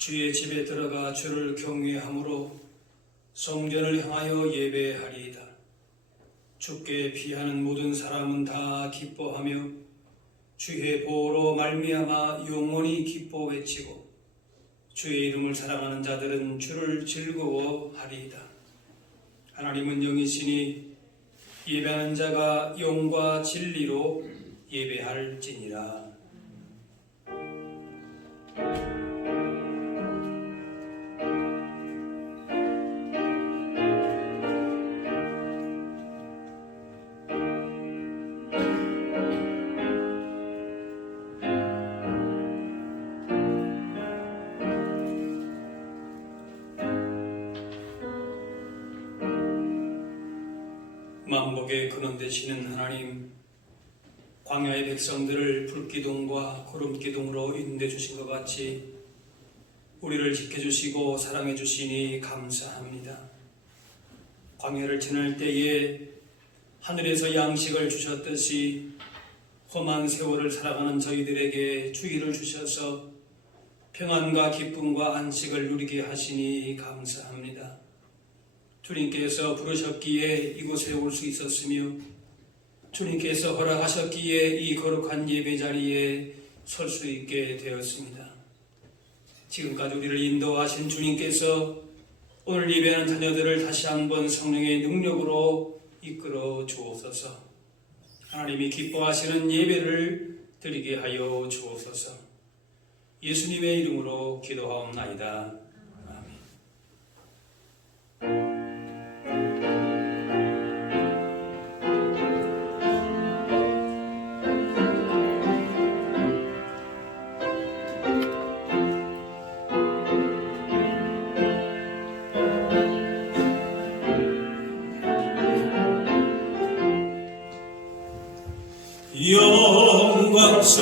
주의 집에 들어가 주를 경외함으로 성전을 향하여 예배하리이다. 주께 피하는 모든 사람은 다 기뻐하며 주의 보호로 말미암아 영원히 기뻐 외치고 주의 이름을 사랑하는 자들은 주를 즐거워하리이다. 하나님은 영이시니 예배하는 자가 영과 진리로 예배할지니라. 만복의 근원 되시는 하나님, 광야의 백성들을 불기둥과 구름기둥으로 인도해 주신 것 같이 우리를 지켜주시고 사랑해 주시니 감사합니다. 광야를 지날 때에 하늘에서 양식을 주셨듯이 험한 세월을 살아가는 저희들에게 주의를 주셔서 평안과 기쁨과 안식을 누리게 하시니 감사합니다. 주님께서 부르셨기에 이곳에 올 수 있었으며 주님께서 허락하셨기에 이 거룩한 예배 자리에 설 수 있게 되었습니다. 지금까지 우리를 인도하신 주님께서 오늘 예배하는 자녀들을 다시 한번 성령의 능력으로 이끌어 주옵소서. 하나님이 기뻐하시는 예배를 드리게 하여 주옵소서. 예수님의 이름으로 기도하옵나이다.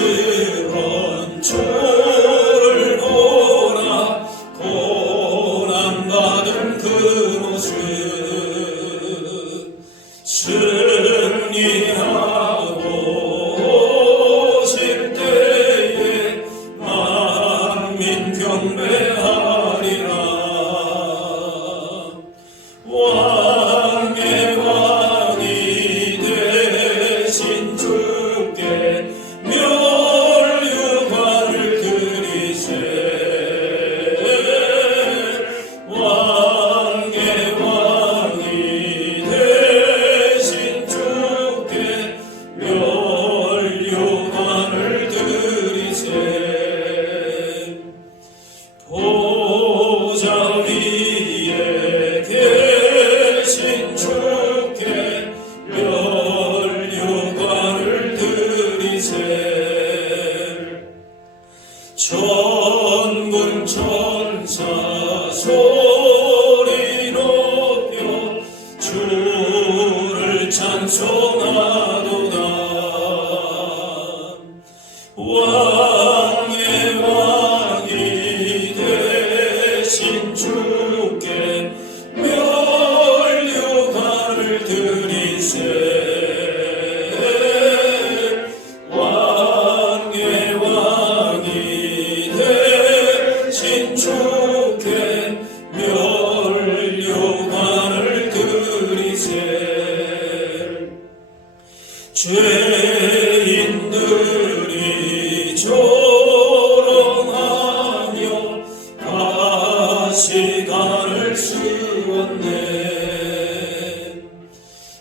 영광스러운 주를 보라. 고난받은 그 모습 승리하고 오실 때에 만민 경배하리라. 왕의 왕이 되신 주께 멸류관을 드리세. 왕의 왕이 되신 주께 멸류관을 드리세. 보좌 위에 계신 주께 멸류관을 드리세. 천군 천사 소리 높여 주를 찬송하도다. 왕의 왕이 되신 주께 멸류관을 드리세. 왕의 왕이 되신 주께 멸류관을 드리세. 죄인들이 조롱하며 가시관을 씌웠네.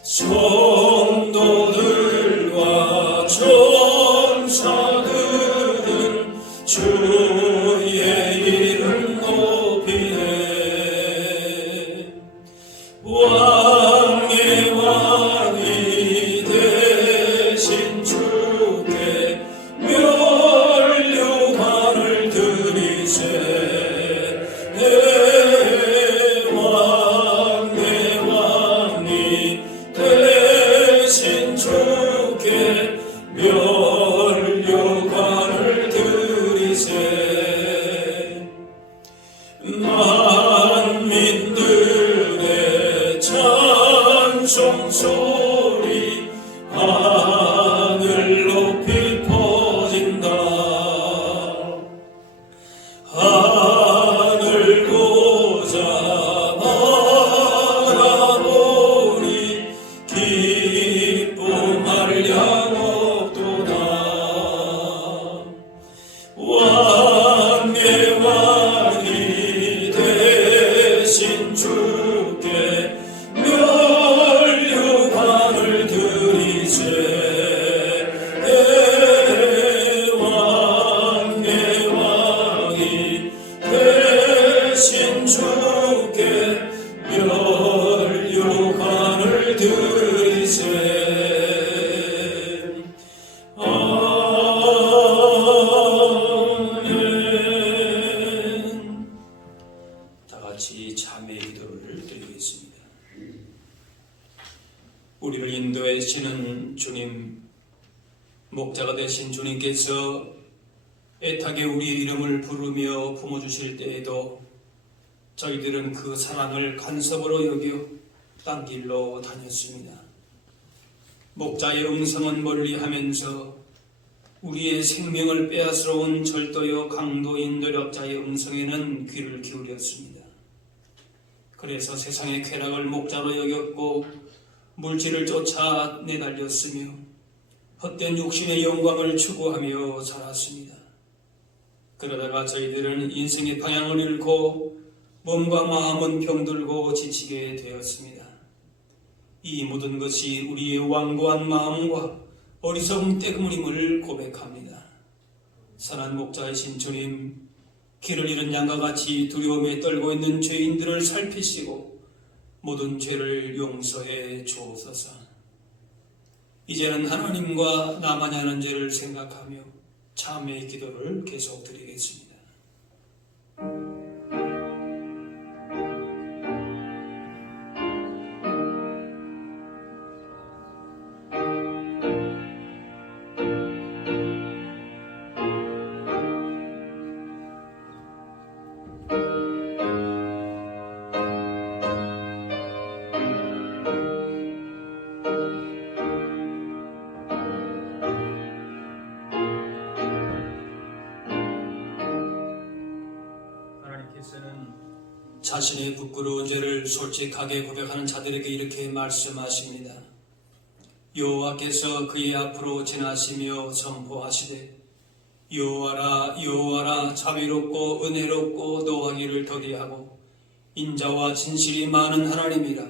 성도들과 천사들은 주의 이름 높이네. 왕의 왕이 되신 주께 멸류관을 드리세. 왕의 왕이 되신 주께 멸류관을 드리세. 만민들의 찬송소리 하늘 높이 퍼진다. 왕이 되신 주께 멸류관을 드리세. 내 왕이 되신 주께 멸류관을 드리세. 참회의 기도를 드리겠습니다. 우리를 인도하시는 주님, 목자가 되신 주님께서 애타게 우리의 이름을 부르며 품어주실 때에도 저희들은 그 사랑을 간섭으로 여겨 딴길로 다녔습니다. 목자의 음성은 멀리하면서 우리의 생명을 빼앗으러온 절도요 강도인 노력자의 음성에는 귀를 기울였습니다. 그래서 세상의 쾌락을 목자로 여겼고 물질을 쫓아 내달렸으며 헛된 욕심의 영광을 추구하며 살았습니다. 그러다가 저희들은 인생의 방향을 잃고 몸과 마음은 병들고 지치게 되었습니다. 이 모든 것이 우리의 완고한 마음과 어리석은 때문임을 고백합니다. 선한 목자이신 주님, 길을 잃은 양과 같이 두려움에 떨고 있는 죄인들을 살피시고 모든 죄를 용서해 주옵소서. 이제는 하나님과 나만이 하는 죄를 생각하며 참회의 기도를 계속 드리겠습니다. 자신의 부끄러운 죄를 솔직하게 고백하는 자들에게 이렇게 말씀하십니다. 여호와께서 그의 앞으로 지나시며 선포하시되 여호와라 여호와라 자비롭고 은혜롭고 노하기를 더디하고 인자와 진실이 많은 하나님이라.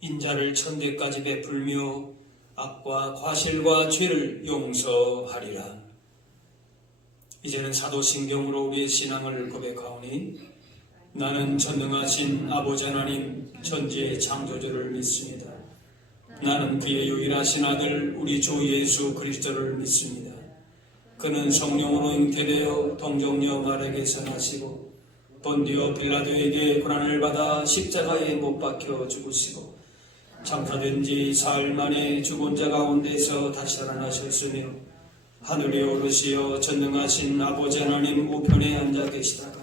인자를 천대까지 베풀며 악과 과실과 죄를 용서하리라. 이제는 사도신경으로 우리의 신앙을 고백하오니 나는 전능하신 아버지 하나님 천지의 창조주를 믿습니다. 나는 그의 유일하신 아들 우리 주 예수 그리스도를 믿습니다. 그는 성령으로 잉태되어 동정녀 마리아에게서 나시고 본디오 빌라도에게 고난을 받아 십자가에 못 박혀 죽으시고 장사된 지 사흘 만에 죽은 자 가운데서 다시 살아나셨으며 하늘에 오르시어 전능하신 아버지 하나님 우편에 앉아 계시다가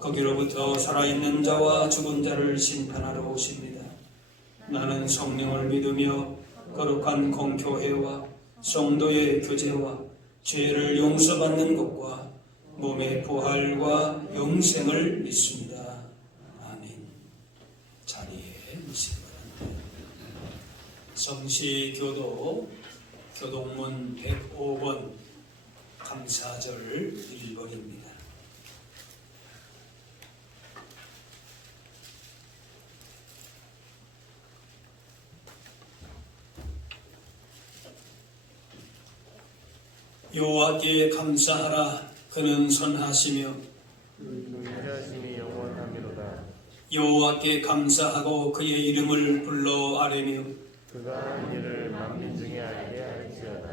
거기로부터 살아있는 자와 죽은 자를 심판하러 오십니다. 나는 성령을 믿으며 거룩한 공교회와 성도의 교제와 죄를 용서받는 것과 몸의 부활과 영생을 믿습니다. 아멘. 자리에 있으시 바랍니다. 성시교도 교동문 105번 감사절 1번입니다. 여호와께 감사하라. 그는 선하시며 인자하심이 영원하미로다. 여호와께 감사하고 그의 이름을 불러 아뢰며 그가 한 일을 만민 중에 알게 할지어다.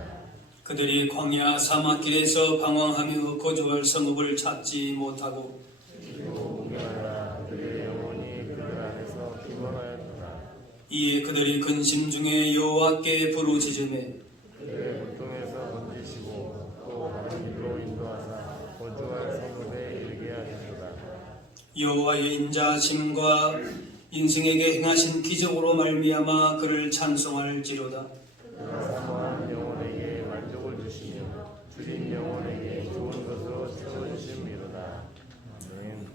그들이 광야 사막길에서 방황하며 거주할 성읍을 찾지 못하고 그리고 공경하라. 그들의 영혼이 그들 안에서 피곤하였구나. 이에 그들이 근심 중에 여호와께 부르짖으매 그들의 고통에서 건지시고 또 바른 길로 인도하사 거주할 성읍에 이르게 하셨도다. 여호와의 인자하심과 인생에게 행하신 기적으로 말미암아 그를 찬송할지로다. 그가 사모한 영혼에게 만족을 주시며 줄인 영혼에게 좋은 것으로 채워주심이로다. 아멘.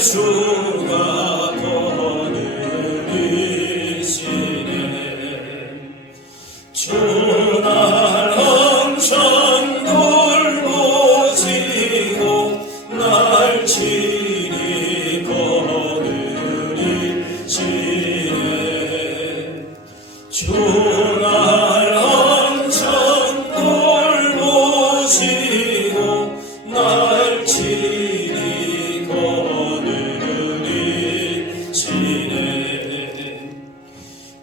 예수가 거느리시네. 주날 엄청 돌보시고 날 친히 거느리시네. 주날 엄청 돌보시고 날 친히 거느리시네.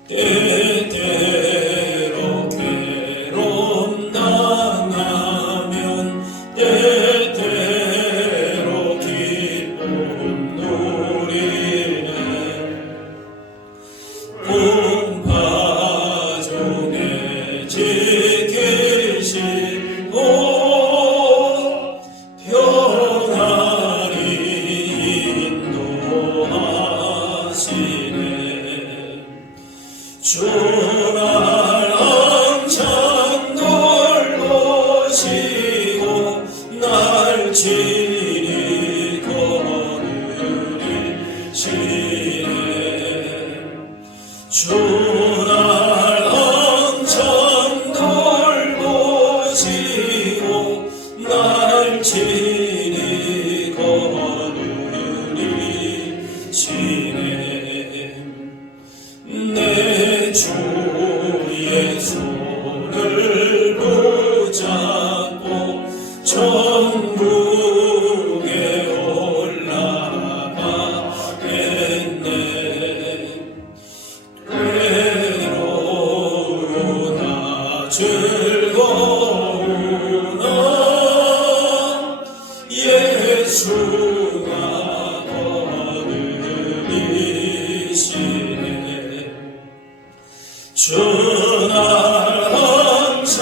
때때로 괴로움 당하면 때때로 기쁨 누리네. 풍파 중에 지키시고 평안히 인도하시네. 주날 엄청 돌보시고 날 친히 거느리시네. 주날 엄청 돌보시고 날 친히 거느리시네. 내 주의 손을 붙잡고 천국에 올라가겠네. 괴로우나 즐거우나 예수가 거느리시네. 주날 엄청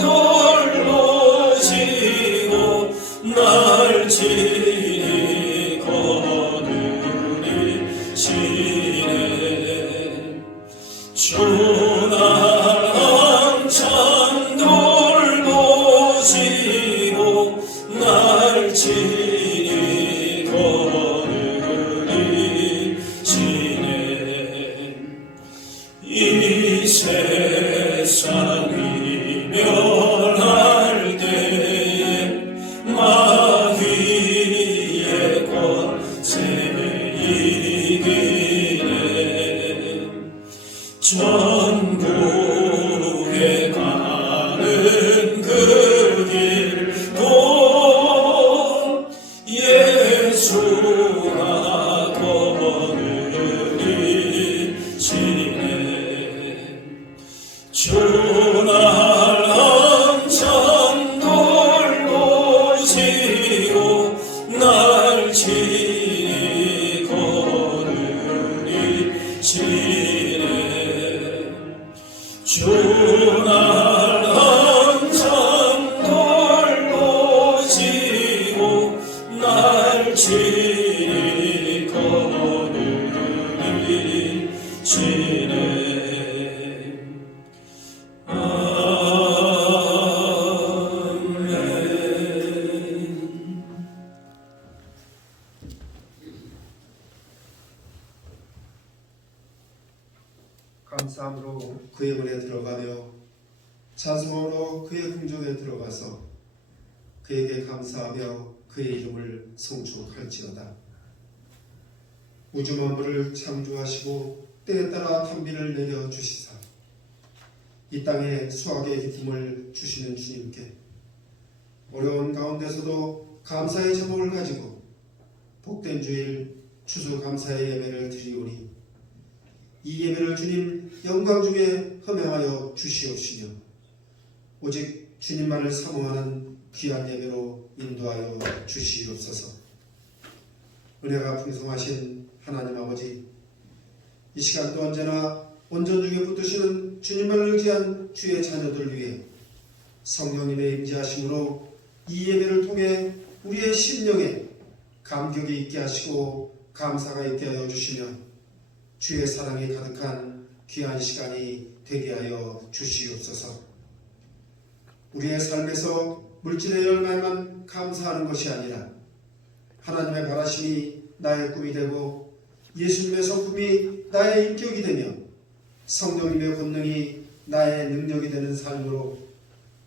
돌보시고 날 친히 거느리시네. 주날 엄청 돌보시고 날 친히 거느리시네. 이 세상이 멸할 때에 마귀의 권세 이기네. 천국에 가는 그 길도 예수가 거느리시네. 주날 엄청 돌보시고 날 친히 거느리시네. 주날 엄청 돌보시고 날 친히 거느리시네. 감사함으로 그의 문에 들어가며 찬송으로 그의 궁정에 들어가서 그에게 감사하며 그의 이름을 송축할지어다. 우주 만물을 창조하시고 때에 따라 탄비를 내려 주시사 이 땅에 수확의 기쁨을 주시는 주님께 어려운 가운데서도 감사의 제목을 가지고 복된 주일 추수감사의 예배를 드리오니 이 예배를 주님 영광 중에 허명하여 주시옵시며 오직 주님만을 사모하는 귀한 예배로 인도하여 주시옵소서. 은혜가 풍성하신 하나님 아버지, 이 시간도 언제나 온전 중에 붙드시는 주님만을 의지한 주의 자녀들 위해 성령님의 임재하심으로 이 예배를 통해 우리의 심령에 감격이 있게 하시고 감사가 있게 하여 주시며 주의 사랑이 가득한 귀한 시간이 되게 하여 주시옵소서. 우리의 삶에서 물질의 열매만 감사하는 것이 아니라 하나님의 바라심이 나의 꿈이 되고 예수님의 성품이 나의 인격이 되며 성령님의 권능이 나의 능력이 되는 삶으로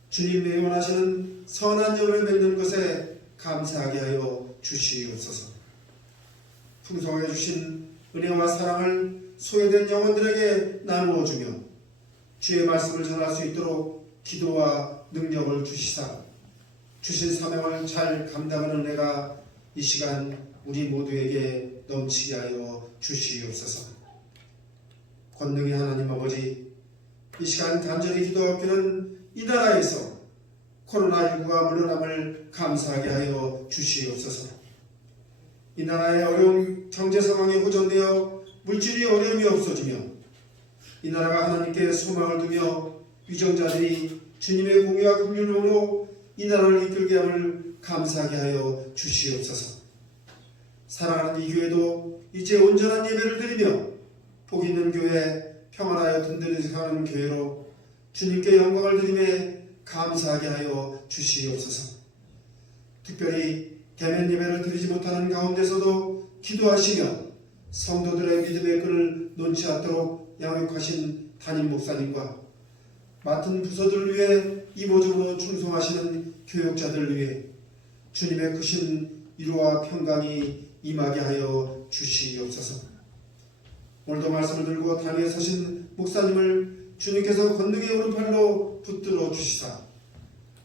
주님의 원하시는 선한 열을 맺는 것에 감사하게 하여 주시옵소서. 풍성하게 주신 은혜와 사랑을 소외된 영혼들에게 나누어 주며 주의 말씀을 전할 수 있도록 기도와 능력을 주시사 주신 사명을 잘 감당하는 은혜가 이 시간 우리 모두에게 넘치게 하여 주시옵소서. 권능의 하나님 아버지, 이 시간 간절히 기도하기는 이 나라에서 코로나19가 물러남을 감사하게 하여 주시옵소서. 이 나라의 어려운 경제 상황이 호전되어 물질이 어려움이 없어지며 이 나라가 하나님께 소망을 두며 위정자들이 주님의 공의와 긍휼로 이 나라를 이끌게 함을 감사하게 하여 주시옵소서. 사랑하는 이 교회도 이제 온전한 예배를 드리며 복 있는 교회, 평안하여 든든히 사는 교회로 주님께 영광을 드리며 감사하게 하여 주시옵소서. 특별히 대면 예배를 드리지 못하는 가운데서도 기도하시며 성도들의 믿음의 끈을 놓지 않도록 양육하신 담임 목사님과 맡은 부서들을 위해 이모적으로 충성하시는 교육자들을 위해 주님의 크신 위로와 평강이 임하게 하여 주시옵소서. 오늘도 말씀을 들고 단위에 서신 목사님을 주님께서 권능의 오른팔로 붙들어 주시사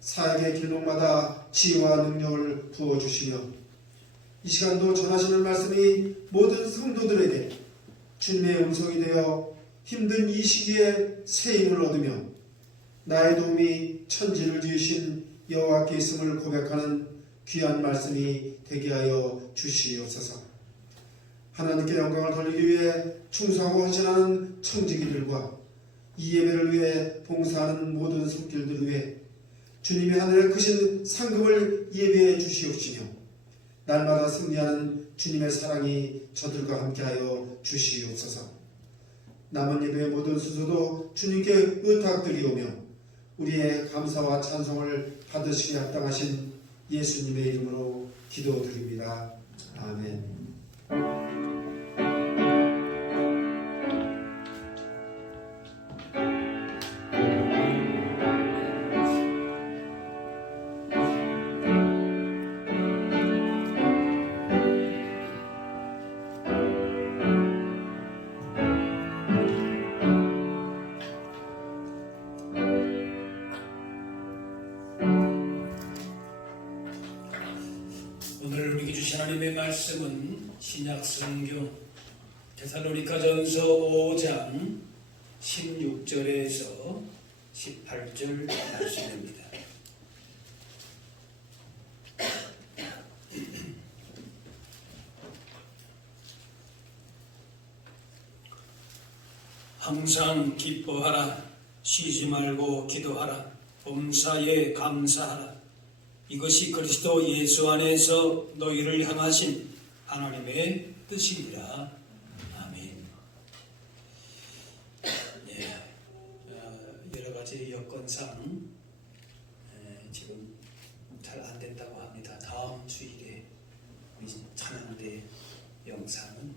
사역의 길목마다 지혜와 능력을 부어주시며 이 시간도 전하시는 말씀이 모든 성도들에게 주님의 음성이 되어 힘든 이 시기에 새 힘을 얻으며 나의 도움이 천지를 지으신 여호와께 있음을 고백하는 귀한 말씀이 되게 하여 주시옵소서. 하나님께 영광을 돌리기 위해 충성하고 헌신하는 청지기들과 이 예배를 위해 봉사하는 모든 손길들을 위해 주님의 하늘의 크신 상급을 예배해 주시옵시며 날마다 승리하는 주님의 사랑이 저들과 함께하여 주시옵소서. 남은 예배의 모든 순서도 주님께 의탁드리오며 우리의 감사와 찬송을 받으시기 합당하신 예수님의 이름으로 기도드립니다. 아멘. 오늘 우리에게 주신 하나님의 말씀은 신약성경 데살로니가전서 5장 16절에서 18절 말씀입니다. 항상 기뻐하라, 쉬지 말고 기도하라, 범사에 감사하라. 이것이 그리스도 예수 안에서 너희를 향하신 하나님의 뜻이니라. 아멘. 네, 여러 가지 여건상 지금 잘 안 된다고 합니다. 다음 주일에 우리 찬양대 영상은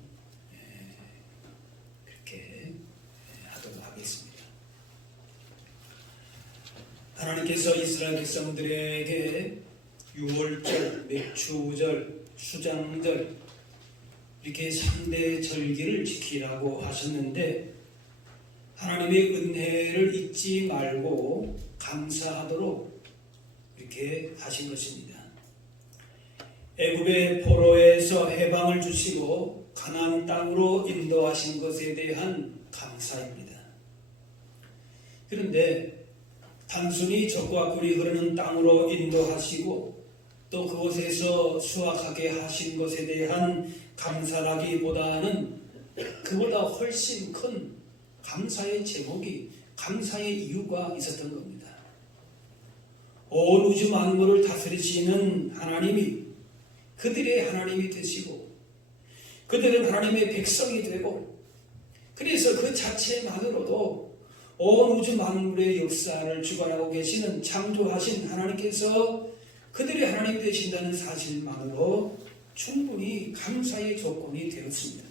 그렇게 하도록 하겠습니다. 하나님께서 이스라엘 백성들에게 유월절, 맥추절, 수장절 이렇게 3대 절기를 지키라고 하셨는데 하나님의 은혜를 잊지 말고 감사하도록 이렇게 하신 것입니다. 애굽의 포로에서 해방을 주시고 가나안 땅으로 인도하신 것에 대한 감사입니다. 그런데 단순히 적과 꿀이 흐르는 땅으로 인도하시고 또 그곳에서 수확하게 하신 것에 대한 감사라기보다는 그보다 훨씬 큰 감사의 제목이, 감사의 이유가 있었던 겁니다. 온 우주 만물을 다스리시는 하나님이 그들의 하나님이 되시고 그들은 하나님의 백성이 되고 그래서 그 자체만으로도 온 우주 만물의 역사를 주관하고 계시는 창조하신 하나님께서 그들의 하나님이 되신다는 사실만으로 충분히 감사의 조건이 되었습니다.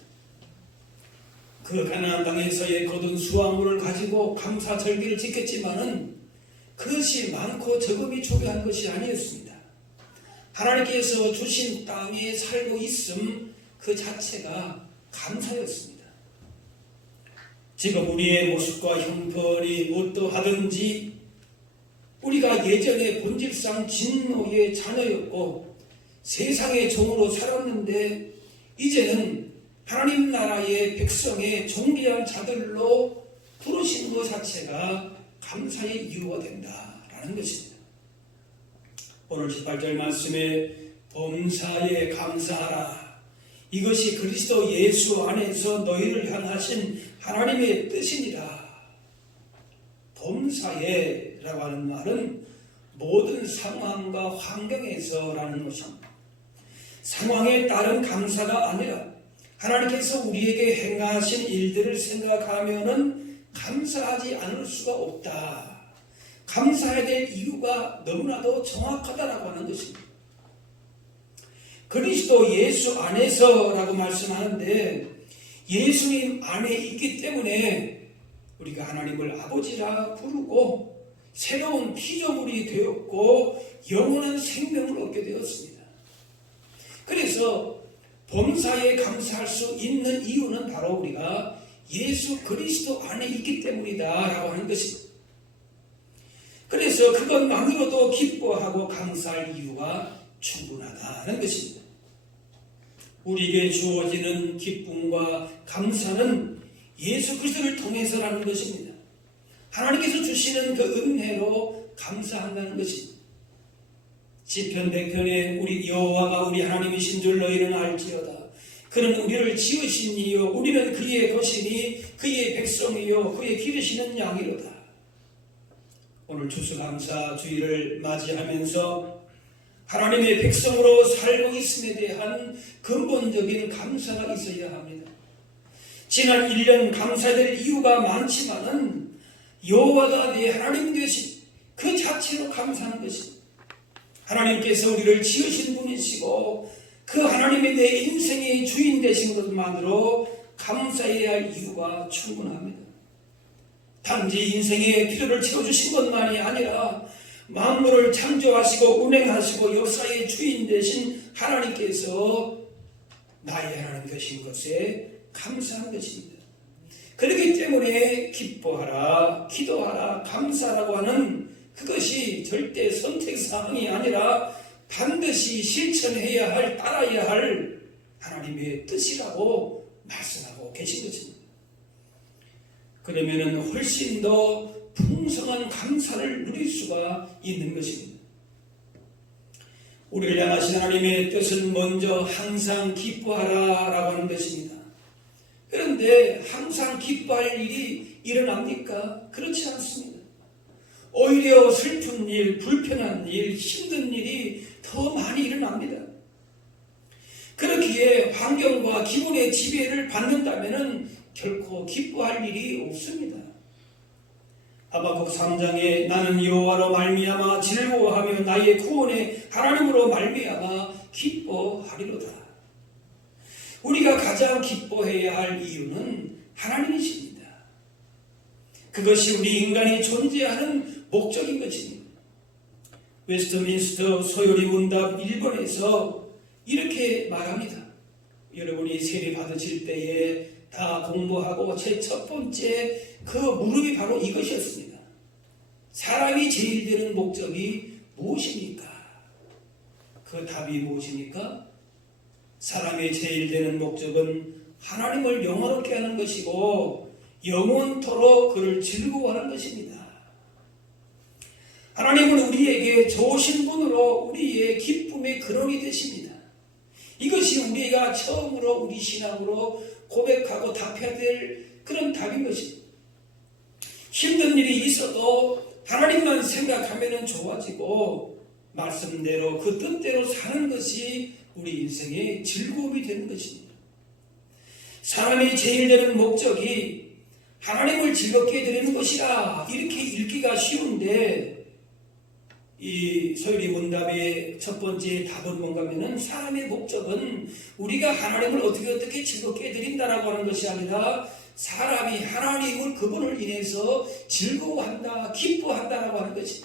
그 가나안 땅에서의 거둔 수확물을 가지고 감사 절기를 지켰지만은 그것이 많고 적음이 중요한 것이 아니었습니다. 하나님께서 주신 땅에 살고 있음 그 자체가 감사였습니다. 지금 우리의 모습과 형편이 어떠하든지 우리가 예전에 본질상 진노의 자녀였고 세상의 종으로 살았는데 이제는 하나님 나라의 백성의 존귀한 자들로 부르신 것 자체가 감사의 이유가 된다라는 것입니다. 오늘 18절 말씀에 범사에 감사하라. 이것이 그리스도 예수 안에서 너희를 향하신 하나님의 뜻이니라. 범사에라고 하는 말은 모든 상황과 환경에서라는 것입니다. 상황에 따른 감사가 아니라 하나님께서 우리에게 행하신 일들을 생각하면은 감사하지 않을 수가 없다. 감사해야 될 이유가 너무나도 정확하다라고 하는 것입니다. 그리스도 예수 안에서라고 말씀하는데 예수님 안에 있기 때문에 우리가 하나님을 아버지라 부르고 새로운 피조물이 되었고 영원한 생명을 얻게 되었습니다. 그래서 범사에 감사할 수 있는 이유는 바로 우리가 예수 그리스도 안에 있기 때문이다라고 하는 것입니다. 그래서 그것만으로도 기뻐하고 감사할 이유가 충분하다는 것입니다. 우리에게 주어지는 기쁨과 감사는 예수 그리스도를 통해서라는 것입니다. 하나님께서 주시는 그 은혜로 감사한다는 것입니다. 시편 100편에 우리 여호와가 우리 하나님이신 줄 너희는 알지어다. 그는 우리를 지으신 이요 우리는 그의 것이니 그의 백성이요 그의 기르시는 양이로다. 오늘 추수감사 주일을 맞이하면서 하나님의 백성으로 살고 있음에 대한 근본적인 감사가 있어야 합니다. 지난 1년 감사될 이유가 많지만은 여호와가 내 하나님 되신 그 자체로 감사하는 것입니다. 하나님께서 우리를 지으신 분이시고 그 하나님이 내 인생의 주인 되신 것만으로 감사해야 할 이유가 충분합니다. 단지 인생의 필요를 채워주신 것만이 아니라 만물을 창조하시고 운행하시고 역사의 주인 되신 하나님께서 나의 하나님 되신 것에 감사한 것입니다. 그렇기 때문에 기뻐하라, 기도하라, 감사라고 하는 그것이 절대 선택사항이 아니라 반드시 실천해야 할, 따라야 할 하나님의 뜻이라고 말씀하고 계신 것입니다. 그러면 훨씬 더 풍성한 감사를 누릴 수가 있는 것입니다. 우리를 향하신 하나님의 뜻은 먼저 항상 기뻐하라 라고 하는 것입니다. 그런데 항상 기뻐할 일이 일어납니까? 그렇지 않습니다. 오히려 슬픈 일, 불편한 일, 힘든 일이 더 많이 일어납니다. 그렇기에 환경과 기분의 지배를 받는다면 결코 기뻐할 일이 없습니다. 하박국 3장에 나는 여호와로 말미암아 즐거워하며 나의 구원의 하나님으로 말미암아 기뻐하리로다. 우리가 가장 기뻐해야 할 이유는 하나님이십니다. 그것이 우리 인간이 존재하는 목적인 것입니다. 웨스트민스터 소요리 문답 1번에서 이렇게 말합니다. 여러분이 세례 받으실 때에 다 공부하고 제 첫 번째 그 물음이 바로 이것이었습니다. 사람이 제일 되는 목적이 무엇입니까? 그 답이 무엇입니까? 사람의 제일 되는 목적은 하나님을 영화롭게 하는 것이고 영원토록 그를 즐거워하는 것입니다. 하나님은 우리에게 좋으신 분으로 우리의 기쁨의 근원이 되십니다. 이것이 우리가 처음으로 우리 신앙으로 고백하고 답해야 될 그런 답인 것입니다. 힘든 일이 있어도 하나님만 생각하면 좋아지고 말씀대로 그 뜻대로 사는 것이 우리 인생의 즐거움이 되는 것입니다. 사람이 제일 되는 목적이 하나님을 즐겁게 드리는 것이라 이렇게 읽기가 쉬운데 이 서유리 문답의 첫 번째 답은 뭔가 하면은 사람의 목적은 우리가 하나님을 어떻게 즐겁게 해드린다라고 하는 것이 아니라 사람이 하나님을 그분을 인해서 즐거워한다, 기뻐한다라고 하는 것이.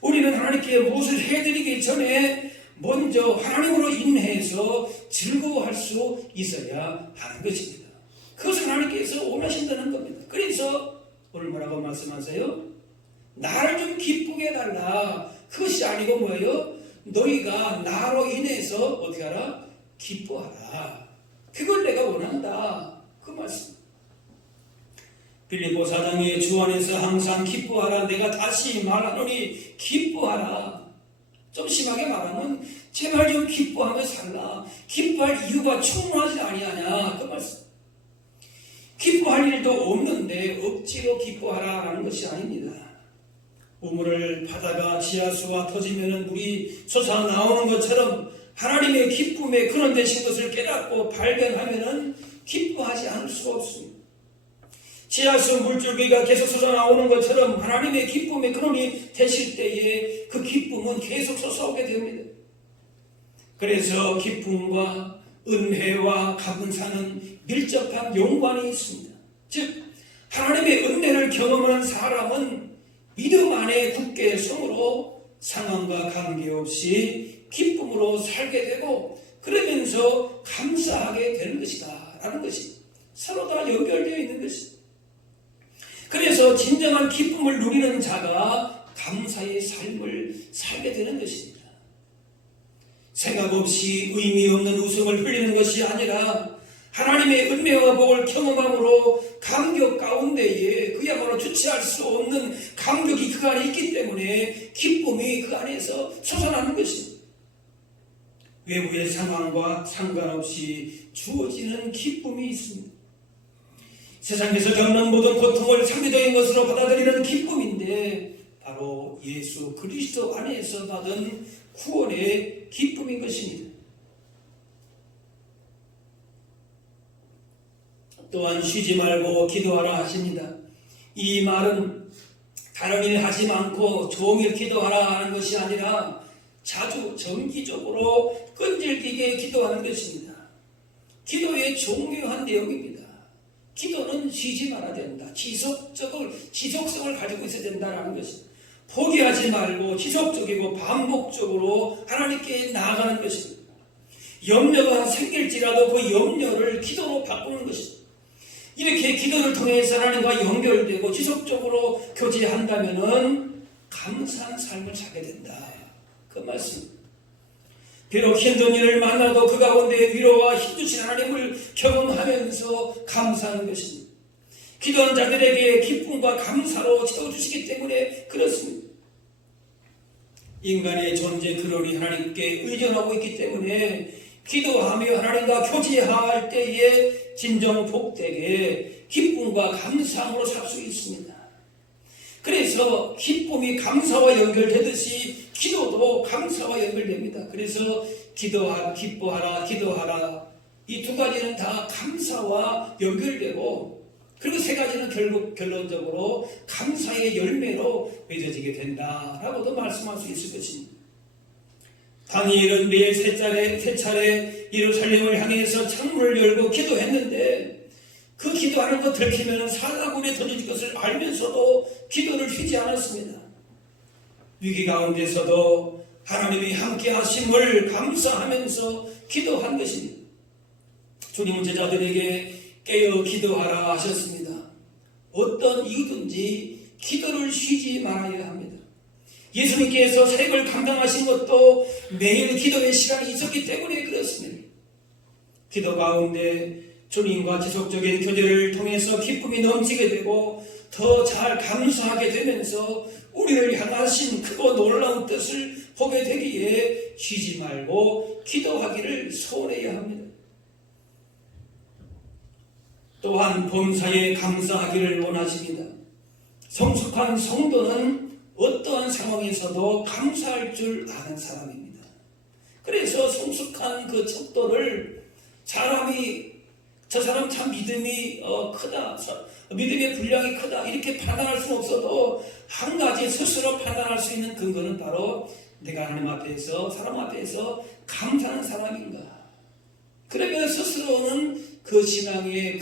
우리는 하나님께 무엇을 해드리기 전에 먼저 하나님으로 인해서 즐거워할 수 있어야 하는 것입니다. 그것을 하나님께서 원하신다는 겁니다. 그래서 오늘 뭐라고 말씀하세요? 나를 좀 기쁘게 해달라. 그것이 아니고 뭐예요? 너희가 나로 인해서 어떻게 하라? 기뻐하라. 그걸 내가 원한다. 그 말씀. 빌립보 4장의 주 안에서 항상 기뻐하라. 내가 다시 말하노니 기뻐하라. 좀 심하게 말하면 제발 좀 기뻐하며 살라. 기뻐할 이유가 충분하지 아니하냐. 그 말씀. 기뻐할 일도 없는데 억지로 기뻐하라라는 것이 아닙니다. 우물을 파다가 지하수가 터지면 물이 솟아 나오는 것처럼 하나님의 기쁨에 그런 되신 것을 깨닫고 발견하면 기뻐하지 않을 수가 없습니다. 지하수 물줄기가 계속 솟아 나오는 것처럼 하나님의 기쁨에 근원이 되실 때에 그 기쁨은 계속 솟아오게 됩니다. 그래서 기쁨과 은혜와 감사는 밀접한 연관이 있습니다. 즉 하나님의 은혜를 경험하는 사람은 믿음 안에 굳게 성으로 상황과 관계없이 기쁨으로 살게 되고 그러면서 감사하게 되는 것이다 라는 것이 서로 다 연결되어 있는 것입니다. 그래서 진정한 기쁨을 누리는 자가 감사의 삶을 살게 되는 것입니다. 생각 없이 의미 없는 웃음을 흘리는 것이 아니라 하나님의 은혜와 복을 경험함으로 감격 가운데에 그야말로 주체할 수 없는 감격이 그 안에 있기 때문에 기쁨이 그 안에서 솟아나는 것입니다. 외부의 상황과 상관없이 주어지는 기쁨이 있습니다. 세상에서 겪는 모든 고통을 상대적인 것으로 받아들이는 기쁨인데 바로 예수 그리스도 안에서 받은 구원의 기쁨인 것입니다. 또한 쉬지 말고 기도하라 하십니다. 이 말은 다른 일 하지 않고 종일 기도하라 하는 것이 아니라 자주 정기적으로 끈질기게 기도하는 것입니다. 기도의 중요한 내용입니다. 기도는 쉬지 말아야 된다. 지속성을 가지고 있어야 된다는 것입니다. 포기하지 말고 지속적이고 반복적으로 하나님께 나아가는 것입니다. 염려가 생길지라도 그 염려를 기도로 바꾸는 것입니다. 이렇게 기도를 통해서 하나님과 연결되고 지속적으로 교제한다면 감사한 삶을 살게 된다. 그 말씀. 비록 힘든 일을 만나도 그 가운데 위로와 힘주신 하나님을 경험하면서 감사하는 것입니다. 기도하는 자들에게 기쁨과 감사로 채워주시기 때문에 그렇습니다. 인간의 존재 근원이 하나님께 의존하고 있기 때문에 기도하며 하나님과 교제할 때에 진정 복되게 기쁨과 감사함으로 살 수 있습니다. 그래서 기쁨이 감사와 연결되듯이 기도도 감사와 연결됩니다. 그래서 기뻐하라, 기도하라 이 두 가지는 다 감사와 연결되고 그리고 세 가지는 결론적으로 감사의 열매로 맺어지게 된다라고도 말씀할 수 있을 것입니다. 다니엘은 매일 세 차례 예루살렘을 향해서 창문을 열고 기도했는데 그 기도하는 것 들키면 사자굴에 던질 것을 알면서도 기도를 쉬지 않았습니다. 위기 가운데서도 하나님이 함께 하심을 감사하면서 기도한 것입니다. 주님은 제자들에게 깨어 기도하라 하셨습니다. 어떤 이유든지 기도를 쉬지 말아야 합니다. 예수님께서 사역을 감당하신 것도 매일 기도의 시간이 있었기 때문에 그렇습니다. 기도 가운데 주님과 지속적인 교제를 통해서 기쁨이 넘치게 되고 더 잘 감사하게 되면서 우리를 향하신 크고 놀라운 뜻을 보게 되기에 쉬지 말고 기도하기를 소원해야 합니다. 또한 범사에 감사하기를 원하십니다. 성숙한 성도는 어떠한 상황에서도 감사할 줄 아는 사람입니다. 그래서 성숙한 그 척도를 저 사람 참 믿음이 크다, 믿음의 분량이 크다 이렇게 판단할 수는 없어도 한 가지 스스로 판단할 수 있는 근거는 바로 내가 하나님 앞에서 사람 앞에서 감사하는 사람인가. 그러면 스스로는 그 신앙의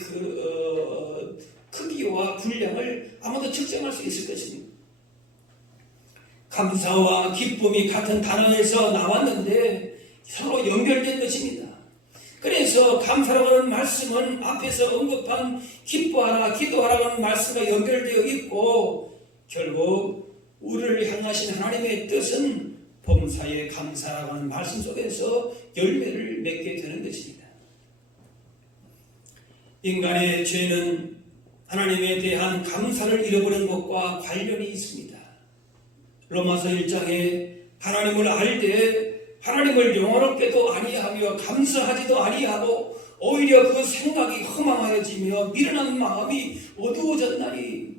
크기와 분량을 아마도 측정할 수 있을 것입니다. 감사와 기쁨이 같은 단어에서 나왔는데 서로 연결된 것입니다. 그래서 감사라고 하는 말씀은 앞에서 언급한 기뻐하라, 기도하라고 하는 말씀과 연결되어 있고 결국 우리를 향하신 하나님의 뜻은 범사에 감사라고 하는 말씀 속에서 열매를 맺게 되는 것입니다. 인간의 죄는 하나님에 대한 감사를 잃어버린 것과 관련이 있습니다. 로마서 1장에 하나님을 알 때 하나님을 영원롭게도 아니하며 감사하지도 아니하고 오히려 그 생각이 허망하여지며 미련한 마음이 어두워졌나니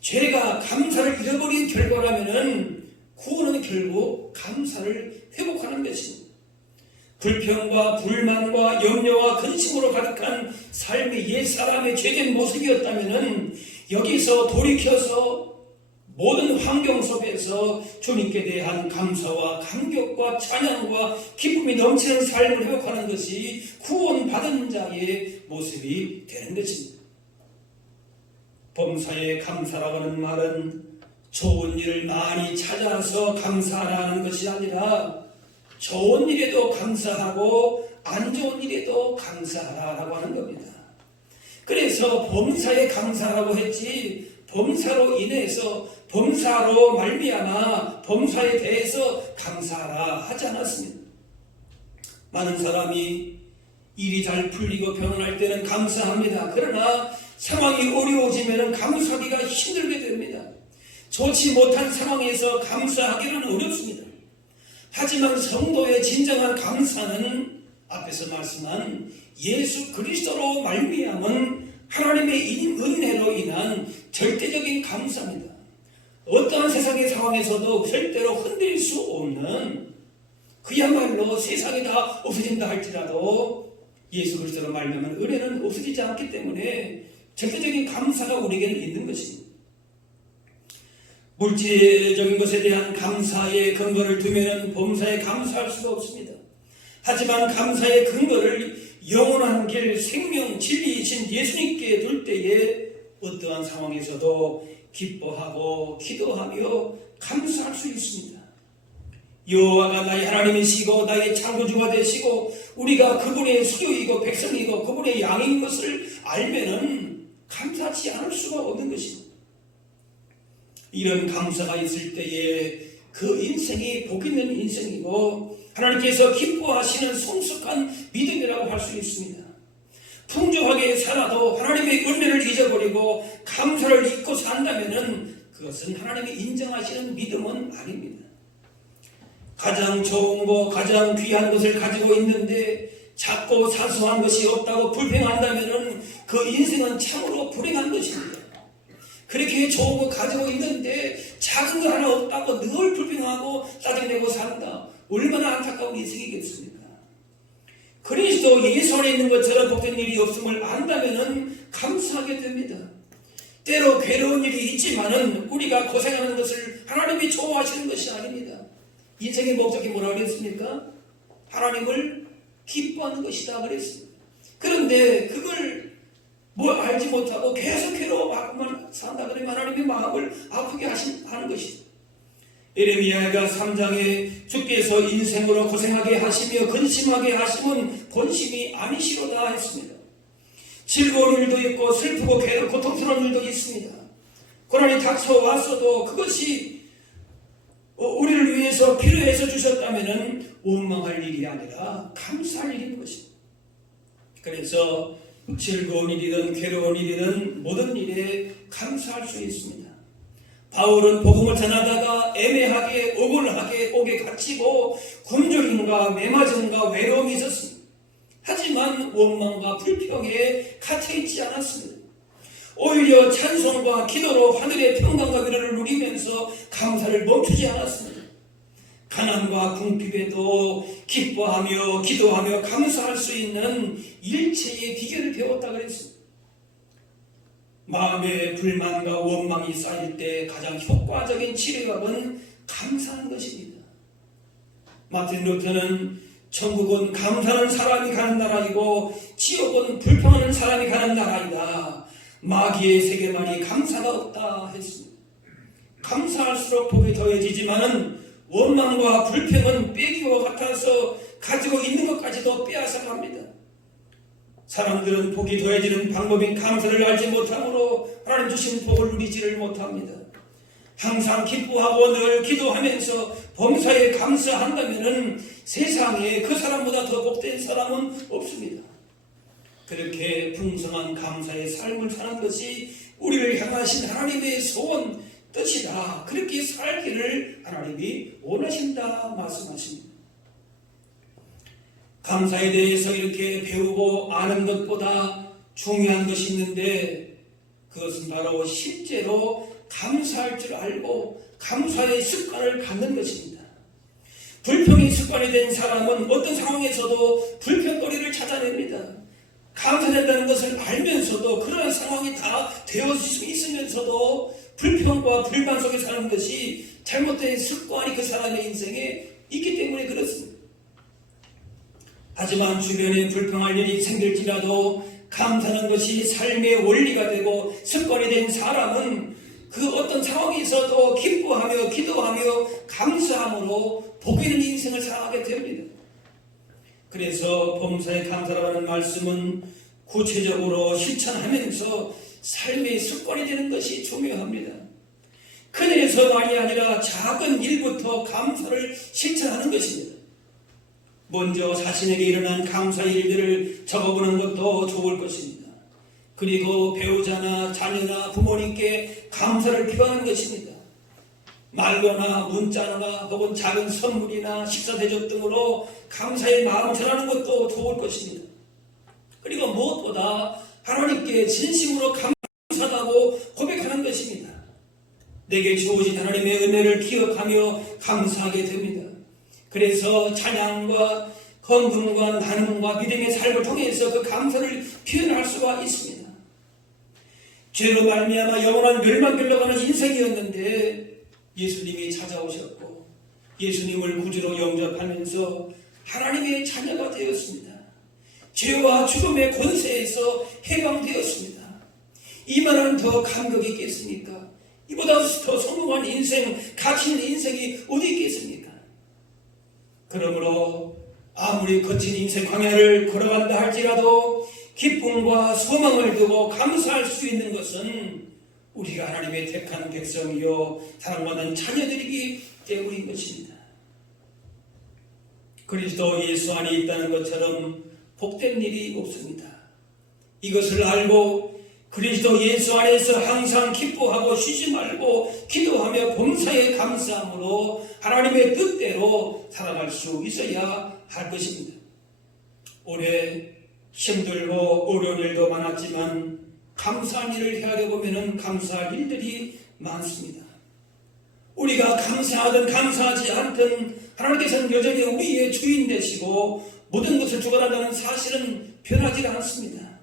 죄가 감사를 잃어버린 결과라면은 구원은 결국 감사를 회복하는 것입니다. 불평과 불만과 염려와 근심으로 가득한 삶의 옛사람의 죄된 모습이었다면은 여기서 돌이켜서 모든 환경 속에서 주님께 대한 감사와 감격과 찬양과 기쁨이 넘치는 삶을 회복하는 것이 구원받은 자의 모습이 되는 것입니다. 범사에 감사라고 하는 말은 좋은 일을 많이 찾아서 감사하라는 것이 아니라 좋은 일에도 감사하고 안 좋은 일에도 감사하라라고 하는 겁니다. 그래서 범사에 감사라고 했지 범사로 인해서 범사로 말미암아 범사에 대해서 감사하라 하지 않았습니다. 많은 사람이 일이 잘 풀리고 평안할 때는 감사합니다. 그러나 상황이 어려워지면 감사하기가 힘들게 됩니다. 좋지 못한 상황에서 감사하기는 어렵습니다. 하지만 성도의 진정한 감사는 앞에서 말씀한 예수 그리스도로 말미암은 하나님의 은혜로 인한 절대적인 감사입니다. 어떠한 세상의 상황에서도 절대로 흔들 수 없는 그야말로 세상이 다 없어진다 할지라도 예수 그리스도로 말미암은 은혜는 없어지지 않기 때문에 절대적인 감사가 우리에게는 있는 것입니다. 물질적인 것에 대한 감사의 근거를 두면 범사에 감사할 수가 없습니다. 하지만 감사의 근거를 영원한 길, 생명, 진리이신 예수님께 둘 때에 어떠한 상황에서도 기뻐하고 기도하며 감사할 수 있습니다. 여호와가 나의 하나님이시고 나의 창조주가 되시고 우리가 그분의 소유이고 백성이고 그분의 양인 것을 알면은 감사하지 않을 수가 없는 것입니다. 이런 감사가 있을 때에 그 인생이 복 있는 인생이고 하나님께서 기뻐하시는 성숙한 믿음이라고 할 수 있습니다. 풍족하게 살아도 하나님의 은혜를 잊어버리고 감사를 잊고 산다면은 그것은 하나님이 인정하시는 믿음은 아닙니다. 가장 좋은 것, 가장 귀한 것을 가지고 있는데 작고 사소한 것이 없다고 불평한다면은 그 인생은 참으로 불행한 것입니다. 그렇게 좋은 거 가지고 있는데 작은 거 하나 없다고 늘 불평하고 짜증내고 산다. 얼마나 안타까운 인생이겠습니까? 그리스도 예수 안에 있는 것처럼 복된 일이 없음을 안다면은 감사하게 됩니다. 때로 괴로운 일이 있지만은 우리가 고생하는 것을 하나님이 좋아하시는 것이 아닙니다. 인생의 목적이 뭐라고 그랬습니까? 하나님을 기뻐하는 것이다 그랬습니다. 그런데 그걸 알지 못하고 계속 괴로워하고만 산다 그러면 하나님의 마음을 아프게 하는 것이죠. 예레미야가 3장에 주께서 인생으로 고생하게 하시며 근심하게 하심은 본심이 아니시로다 했습니다. 즐거운 일도 있고 슬프고 고통스러운 일도 있습니다. 고난이 닥쳐왔어도 그것이 우리를 위해서 필요해서 주셨다면 원망할 일이 아니라 감사할 일인 것입니다. 그래서 즐거운 일이든 괴로운 일이든 모든 일에 감사할 수 있습니다. 바울은 복음을 전하다가 애매하게 억울하게 옥에 갇히고 굶주림과 메맞음과 외로움이 있었습니다. 하지만 원망과 불평에 갇혀있지 않았습니다. 오히려 찬송과 기도로 하늘의 평강과 위로를 누리면서 감사를 멈추지 않았습니다. 가난과 궁핍에도 기뻐하며 기도하며 감사할 수 있는 일체의 비결을 배웠다 그랬습니다. 마음의 불만과 원망이 쌓일 때 가장 효과적인 치료약은 감사하는 것입니다. 마틴 루터는 천국은 감사하는 사람이 가는 나라이고 지옥은 불평하는 사람이 가는 나라이다. 마귀의 세계만이 감사가 없다 했습니다. 감사할수록 복이 더해지지만은 원망과 불평은 빼기와 같아서 가지고 있는 것까지도 빼앗아 갑니다. 사람들은 복이 더해지는 방법인 감사를 알지 못하므로 하나님 주신 복을 누리지를 못합니다. 항상 기뻐하고 늘 기도하면서 범사에 감사한다면 세상에 그 사람보다 더 복된 사람은 없습니다. 그렇게 풍성한 감사의 삶을 사는 것이 우리를 향하신 하나님의 소원, 뜻이다. 그렇게 살기를 하나님이 원하신다 말씀하십니다. 감사에 대해서 이렇게 배우고 아는 것보다 중요한 것이 있는데 그것은 바로 실제로 감사할 줄 알고 감사의 습관을 갖는 것입니다. 불평이 습관이 된 사람은 어떤 상황에서도 불평거리를 찾아냅니다. 감사된다는 것을 알면서도 그러한 상황이 다 되어질 수 있으면서도 불평과 불만 속에 사는 것이 잘못된 습관이 그 사람의 인생에 있기 때문에 그렇습니다. 하지만 주변에 불평할 일이 생길지라도 감사하는 것이 삶의 원리가 되고 습관이 된 사람은 그 어떤 상황이 있어도 기뻐하며 기도하며 감사함으로 복 있는 인생을 살아가게 됩니다. 그래서 범사에 감사라는 말씀은 구체적으로 실천하면서 삶의 습관이 되는 것이 중요합니다. 큰일에서만이 아니라 작은 일부터 감사를 실천하는 것입니다. 먼저 자신에게 일어난 감사의 일들을 적어보는 것도 좋을 것입니다. 그리고 배우자나 자녀나 부모님께 감사를 표하는 것입니다. 말로나 문자나 혹은 작은 선물이나 식사 대접 등으로 감사의 마음을 전하는 것도 좋을 것입니다. 그리고 무엇보다 하나님께 진심으로 감사하다고 고백하는 것입니다. 내게 주어진 하나님의 은혜를 기억하며 감사하게 됩니다. 그래서 찬양과 헌금과 나눔과 믿음의 삶을 통해서 그 감사를 표현할 수가 있습니다. 죄로 말미암아 영원한 멸망길로 가는 인생이었는데 예수님이 찾아오셨고 예수님을 구주로 영접하면서 하나님의 자녀가 되었습니다. 죄와 죽음의 권세에서 해방되었습니다. 이만한 더 감격이 있겠습니까? 이보다 더 성공한 인생, 가치 있는 인생이 어디 있겠습니까? 그러므로 아무리 거친 인생 광야를 걸어간다 할지라도 기쁨과 소망을 두고 감사할 수 있는 것은 우리가 하나님의 택한 백성이요 사랑받는 자녀들이기 때문인 것입니다. 그리스도 예수 안에 있다는 것처럼 복된 일이 없습니다. 이것을 알고 그리스도 예수 안에서 항상 기뻐하고 쉬지 말고 기도하며 범사에 감사함으로 하나님의 뜻대로 살아갈 수 있어야 할 것입니다. 올해 힘들고 어려운 일도 많았지만 감사한 일을 헤아려 보면 감사할 일들이 많습니다. 우리가 감사하든 감사하지 않든 하나님께서는 여전히 우리의 주인 되시고 모든 것을 주관한다는 사실은 변하지 않습니다.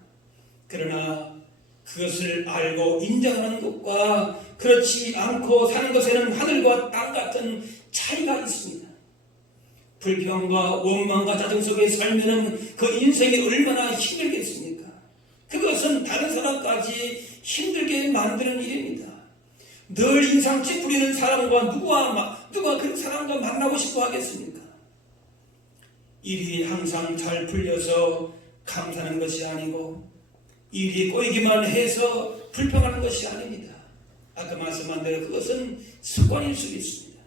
그러나 그것을 알고 인정하는 것과 그렇지 않고 사는 것에는 하늘과 땅 같은 차이가 있습니다. 불평과 원망과 짜증 속에 살면은 그 인생이 얼마나 힘들겠습니까? 그것은 다른 사람까지 힘들게 만드는 일입니다. 늘 인상 찌푸리는 사람과 누가 그 사람과 만나고 싶어 하겠습니까? 일이 항상 잘 풀려서 감사하는 것이 아니고 일이 꼬이기만 해서 불평하는 것이 아닙니다. 아까 말씀한 대로 그것은 습관일 수 있습니다.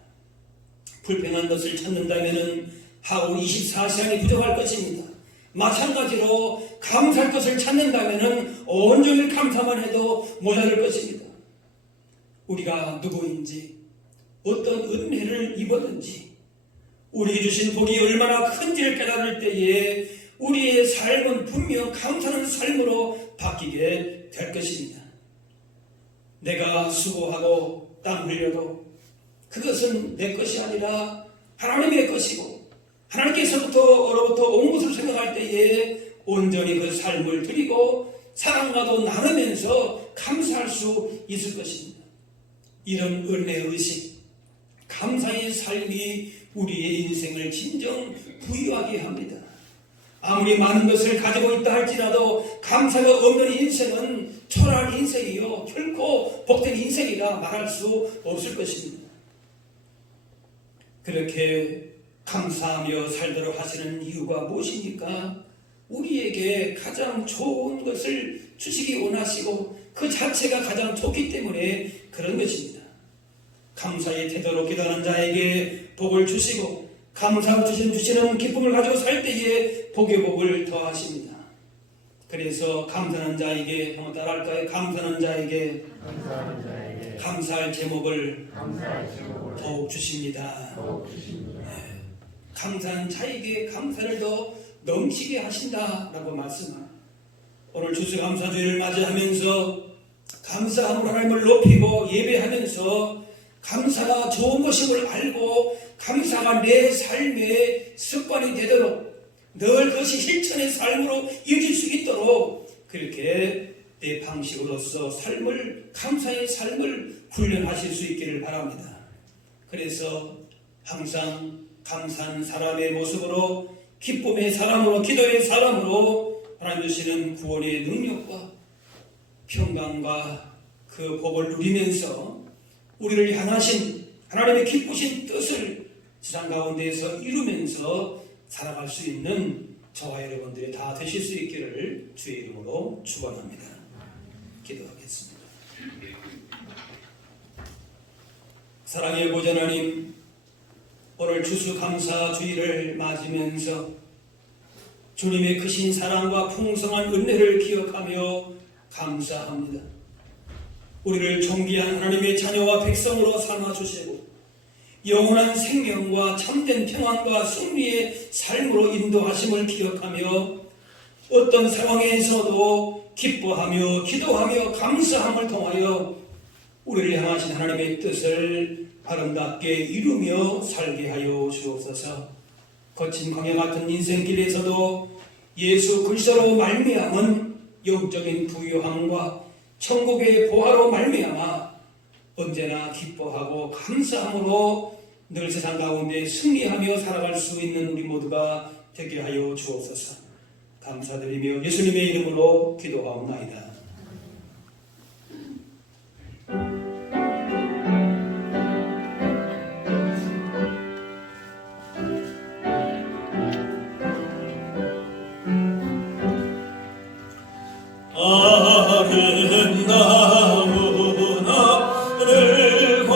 불평한 것을 찾는다면 하루 24시간이 부족할 것입니다. 마찬가지로 감사할 것을 찾는다면 온종일 감사만 해도 모자랄 것입니다. 우리가 누구인지 어떤 은혜를 입었는지 우리에게 주신 복이 얼마나 큰지를 깨달을 때에 우리의 삶은 분명 감사하는 삶으로 바뀌게 될 것입니다. 내가 수고하고 땀 흘려도 그것은 내 것이 아니라 하나님의 것이고 하나님께서로부터 온 것을 생각할 때에 온전히 그 삶을 드리고 사랑과도 나누면서 감사할 수 있을 것입니다. 이런 은혜의식, 감사의 삶이 우리의 인생을 진정 부유하게 합니다. 아무리 많은 것을 가지고 있다 할지라도 감사가 없는 인생은 초라한 인생이요 결코 복된 인생이라 말할 수 없을 것입니다. 그렇게 감사하며 살도록 하시는 이유가 무엇입니까? 우리에게 가장 좋은 것을 주시기 원하시고 그 자체가 가장 좋기 때문에 그런 것입니다. 감사의 태도로 기도하는 자에게 복을 주시고 감사로 주시는 기쁨을 가지고 살 때에 복의 복을 더하십니다. 그래서 감사하는 자에게 한번 따라할까요? 감사하는 자에게 감사할 제목을 더욱 주십니다. 네. 감사하는 자에게 감사를 더 넘치게 하신다라고 말씀합니다. 오늘 추수감사주일을 맞이하면서 감사함으로 하나님을 높이고 예배하면서 감사가 좋은 것임을 알고 감사가 내 삶의 습관이 되도록 늘 그것이 실천의 삶으로 이어질 수 있도록 그렇게 내 방식으로서 삶을 감사의 삶을 훈련하실 수 있기를 바랍니다. 그래서 항상 감사한 사람의 모습으로 기쁨의 사람으로 기도의 사람으로 하나님 주시는 구원의 능력과 평강과 그 복을 누리면서 우리를 향하신 하나님의 기쁘신 뜻을 지상 가운데에서 이루면서 살아갈 수 있는 저와 여러분들이 다 되실 수 있기를 주의 이름으로 축원합니다. 기도하겠습니다. 사랑의 아버지 하나님, 오늘 추수감사주일을 맞으면서 주님의 크신 사랑과 풍성한 은혜를 기억하며 감사합니다. 우리를 존귀한 하나님의 자녀와 백성으로 삼아주시고 영원한 생명과 참된 평안과 승리의 삶으로 인도하심을 기억하며 어떤 상황에서도 기뻐하며 기도하며 감사함을 통하여 우리를 향하신 하나님의 뜻을 아름답게 이루며 살게 하여 주옵소서. 거친 광야 같은 인생길에서도 예수 그리스도로 말미암은 영적인 부유함과 천국의 보화로 말미암아 언제나 기뻐하고 감사함으로 늘 세상 가운데 승리하며 살아갈 수 있는 우리 모두가 되게 하여 주옵소서. 감사드리며 예수님의 이름으로 기도하옵나이다. 아름다운 하늘과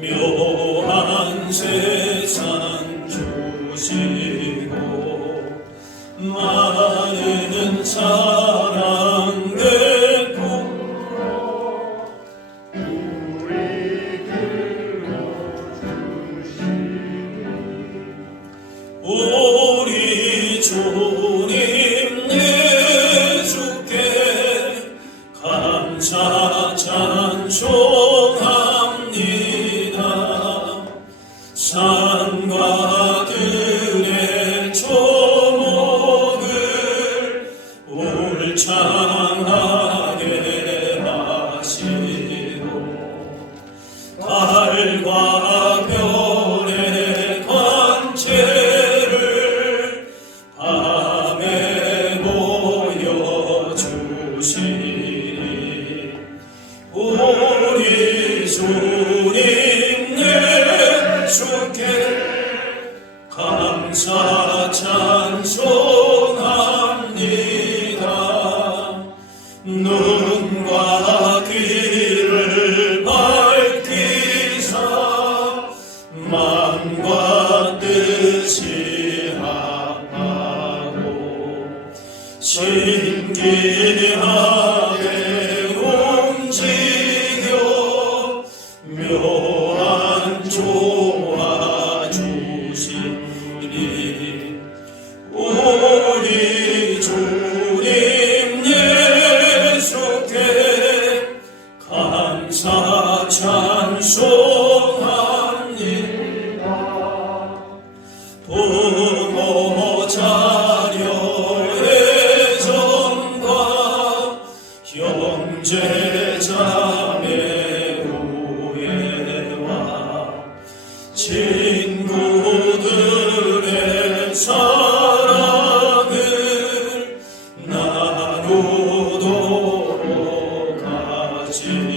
묘한 세상 주시고 많은 사랑 베풀어 우리 길러주시니 우리 주님 내 주께 감사 찬송합니다. 산과 들의 초목을 울창하게 하시고 달과 별의 관체를 밤에 보여주시니 우리 주님 내 주께 감사 찬송합니다. 눈과 귀를 밝히사 마음과 뜻이 합하고 신기하게 움직여 묘한 조화 주시니 우리 주님 예수께 감사 찬송합니다. 부모 자녀의 정과 친구들의 사랑을 나누도록 하시니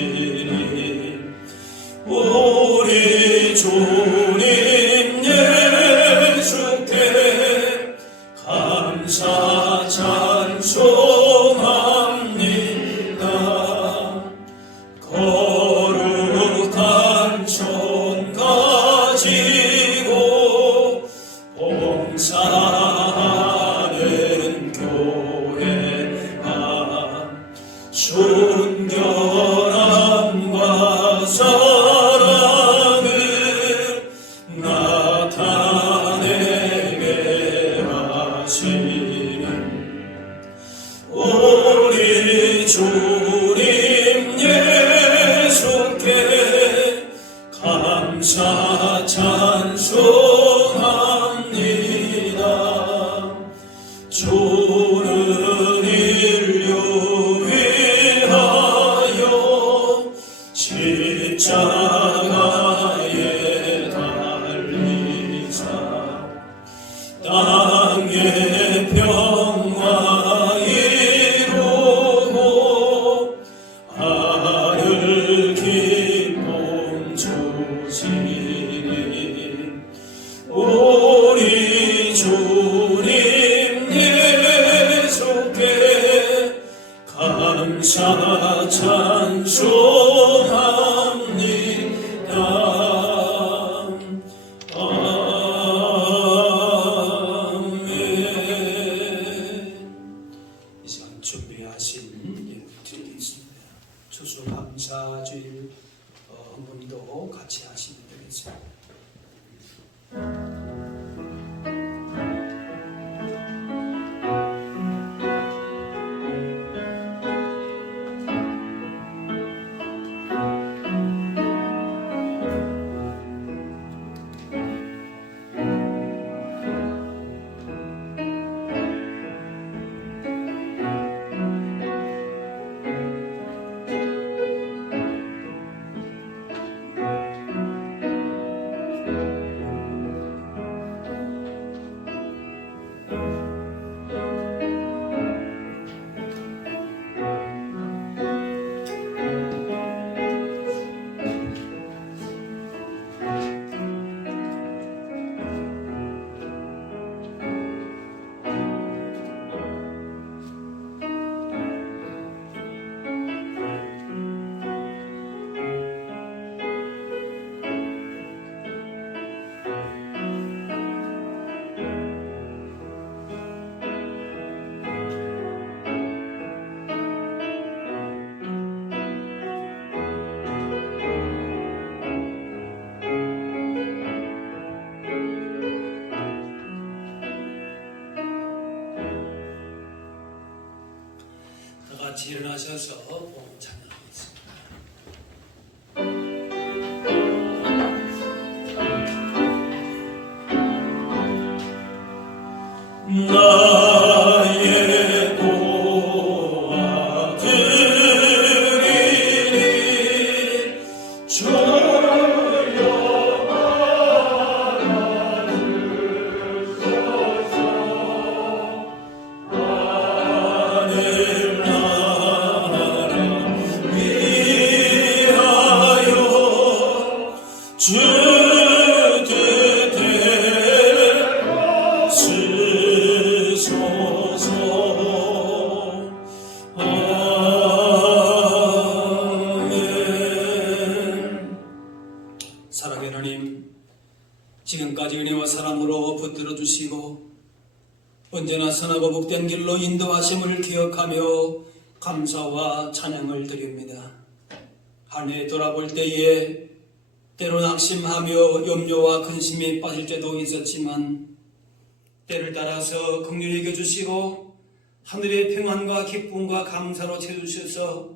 우리 주님 예수께 감사 찬송합니다. 거룩한 손 가지고 봉사하는 교회가 순결함과 사랑을 나타내게 하시는 우리 주님 예수께 감사 찬송합니다. 주는 인류 위하여 십자가에 달리사 땅의 평화 이루고 하늘 기쁨 주시니 우리 주님 예수께 감사 찬송합니다. 이 시간 준비하신 예들이 있습니다. 추수감사주일 한 번 더 같이 하시면 되겠습니다. 다 같이 일어나셔서 복음 찬양하겠습니다. 나의 고아들이니 주여 주 뜻대로 쓰소서. 아멘. 사랑의 하나님, 지금까지 은혜와 사랑으로 붙들어 주시고 언제나 선하고 복된 길로 인도하심을 기억하며 감사와 찬양을 드립니다. 한 해 돌아볼 때에 때로 낙심하며 염려와 근심에 빠질 때도 있었지만 때를 따라서 긍휼히 여겨주시고 하늘의 평안과 기쁨과 감사로 채워주셔서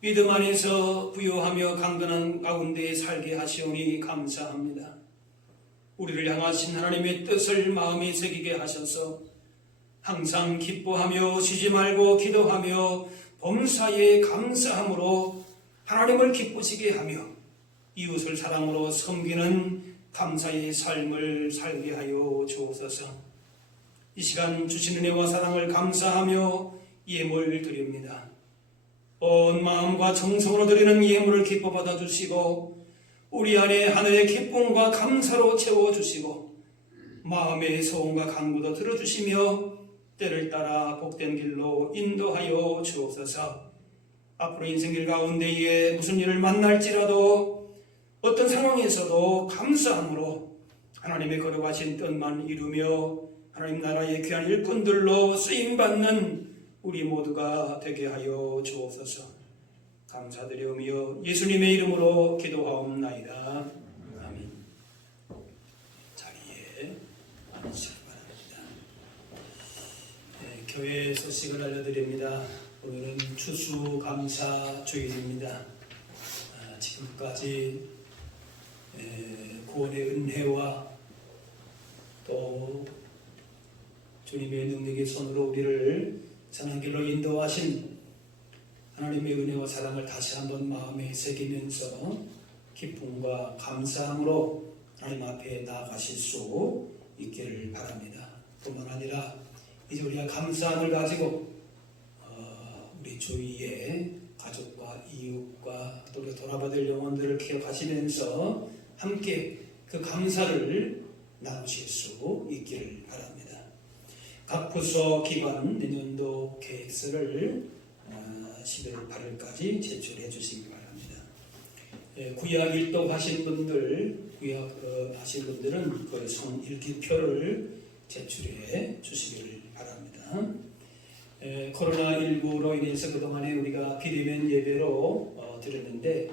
믿음 안에서 부유하며 강건한 가운데 살게 하시오니 감사합니다. 우리를 향하신 하나님의 뜻을 마음에 새기게 하셔서 항상 기뻐하며 쉬지 말고 기도하며 범사에 감사함으로 하나님을 기쁘시게 하며 이웃을 사랑으로 섬기는 감사의 삶을 살게 하여 주옵소서. 이 시간 주신 은혜와 사랑을 감사하며 예물 드립니다. 온 마음과 정성으로 드리는 예물을 기뻐 받아주시고 우리 안에 하늘의 기쁨과 감사로 채워주시고 마음의 소원과 간구도 들어주시며 때를 따라 복된 길로 인도하여 주옵소서. 앞으로 인생길 가운데에 무슨 일을 만날지라도 어떤 상황에서도 감사함으로 하나님의 거룩하신 뜻만 이루며 하나님 나라의 귀한 일꾼들로 쓰임받는 우리 모두가 되게 하여 주옵소서. 감사드리오며 예수님의 이름으로 기도하옵나이다. 아멘. 자리에 앉으시기 바랍니다. 네, 교회 소식을 알려드립니다. 오늘은 추수감사 주일입니다. 지금까지 구원의 은혜와 또 주님의 능력의 손으로 우리를 선한 길로 인도하신 하나님의 은혜와 사랑을 다시 한번 마음에 새기면서 기쁨과 감사함으로 하나님 앞에 나아가실 수 있기를 바랍니다. 뿐만 아니라 이제 우리가 감사함을 가지고 우리 주위의 가족과 이웃과 또 우리가 돌아받을 영혼들을 기억하시면서 함께 그 감사를 나누실 수 있기를 바랍니다. 각 부서 기관 내년도 계획서를 11월 8일까지 제출해 주시기 바랍니다. 구약 일독하신 분들, 구약하신 분들은 그 손일기표를 제출해 주시기를 바랍니다. 코로나19로 인해서 그동안에 우리가 비대면 예배로 드렸는데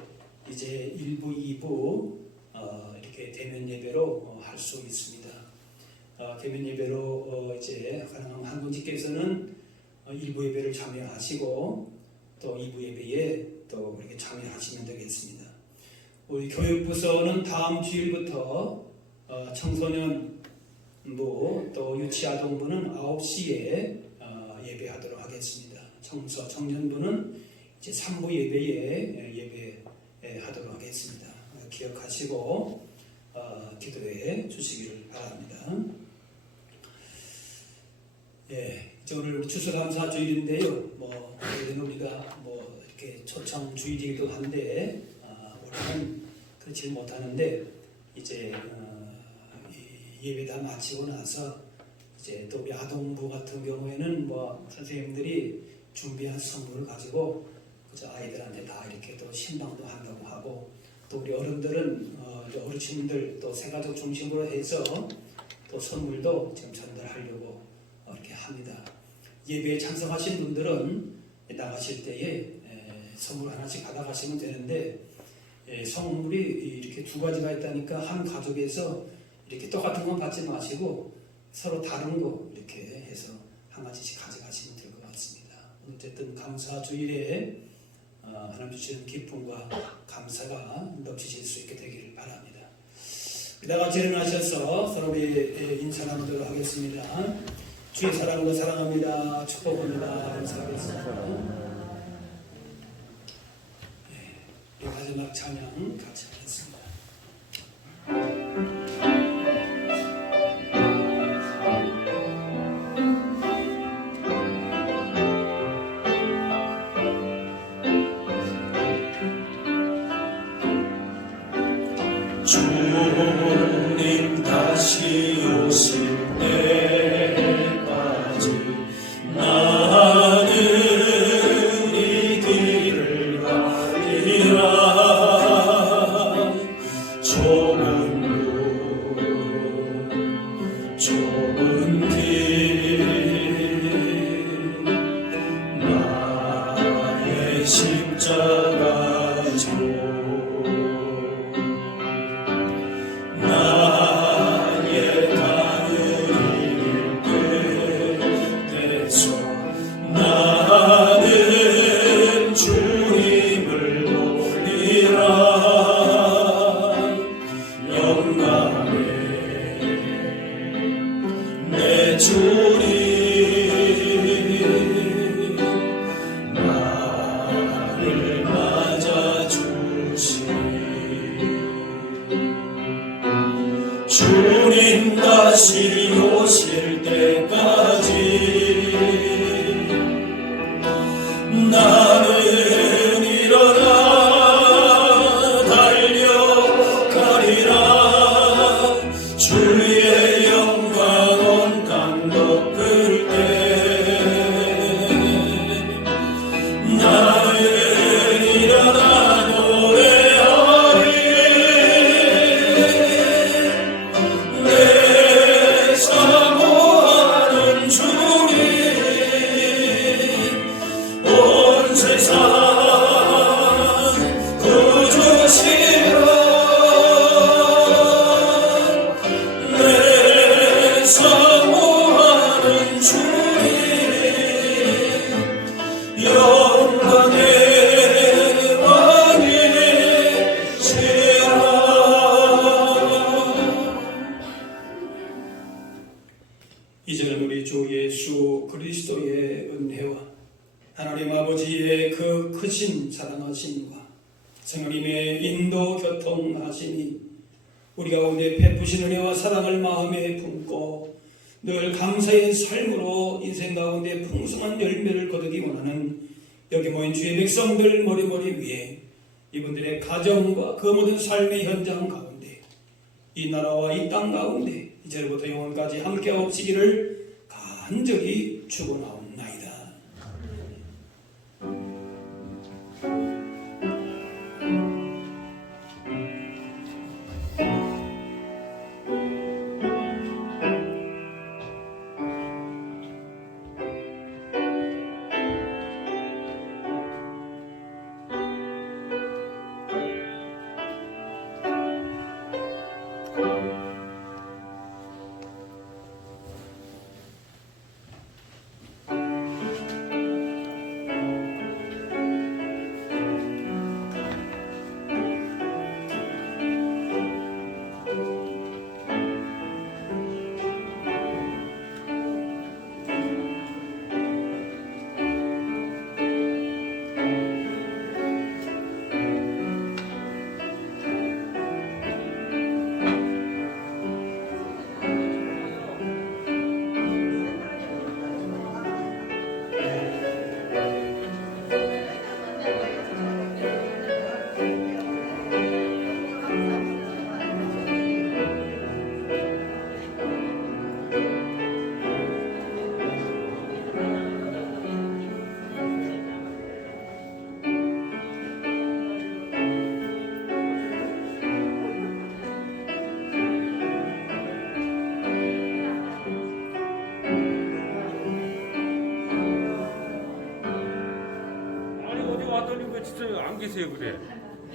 이제 1부, 2부 이렇게 대면 예배로 할 수 있습니다. 대면 예배로 이제 가능한 분들께서는 1부 예배를 참여하시고 또 2부 예배에 또 이렇게 참여하시면 되겠습니다. 우리 교육부서는 다음 주일부터 청소년부 또 유치아동부는 9시에 예배하도록 하겠습니다. 청년부는 이제 3부 예배에 예배하도록 하겠습니다. 기억하시고 기도해 주시기를 바랍니다. 이제 오늘 추수감사 주일인데요. 원래는 우리가 이렇게 초청 주일이기도 한데 올해는 그렇지 못하는데 이제 예배 다 마치고 나서 이제 또 우리 아동부 같은 경우에는 선생님들이 준비한 선물을 가지고 그저 아이들한테 다 이렇게 또 신방도 한다고 하고 또 우리 어른들은 어르신들 또 새가족 중심으로 해서 또 선물도 지금 전달하려고 이렇게 합니다. 예배에 참석하신 분들은 나가실 때에 선물 하나씩 받아가시면 되는데 선물이 이렇게 두 가지가 있다니까 한 가족에서 이렇게 똑같은 건 받지 마시고 서로 다른 거 이렇게 해서 한 가지씩 가져가시면 될 것 같습니다. 어쨌든 감사 주일에 하나님 주시는 기쁨과 감사가 넘치실 수 있게 되기를 바랍니다. 다 같이 일어나셔서 서로의 인사 나누도록 하겠습니다. 주의 사랑으로 사랑합니다. 축복합니다. 감사하겠습니다. 이 마지막 찬양 같이 하겠습니다. 주님 다시 오실 때까지 나는 이 길을 가리라. 좁은 길 나의 십자가 줘 나는 주님을 보리라. 영광에 내 주님 나를 맞아주시니 주님 다시 오실 때까지 나는 일어나 달려가리라. 주의 영광 온 땅 덮을 때 나는 일어나 노래하리. 내 사모하는 주님 온 세상 구주시라. 내 사모하는 주님 영광의 왕이시라. 이제는 우리 주 예수 그리스도의 은혜와 하나님 아버지의 그 크신 사랑하심과 성령님의 인도 교통하심이 우리 가운데 베푸신 은혜와 사랑을 마음에 품고 늘 감사의 삶으로 인생 가운데 풍성한 열매를 거두기 원하는 여기 모인 주의 백성들 머리머리 위에 이분들의 가정과 그 모든 삶의 현장 가운데 이 나라와 이 땅 가운데 이제부터 영원까지 함께 없시기를 간절히 축원하옵나이다. 아니 어디 왔더니 왜 진짜 안 계세요 그래?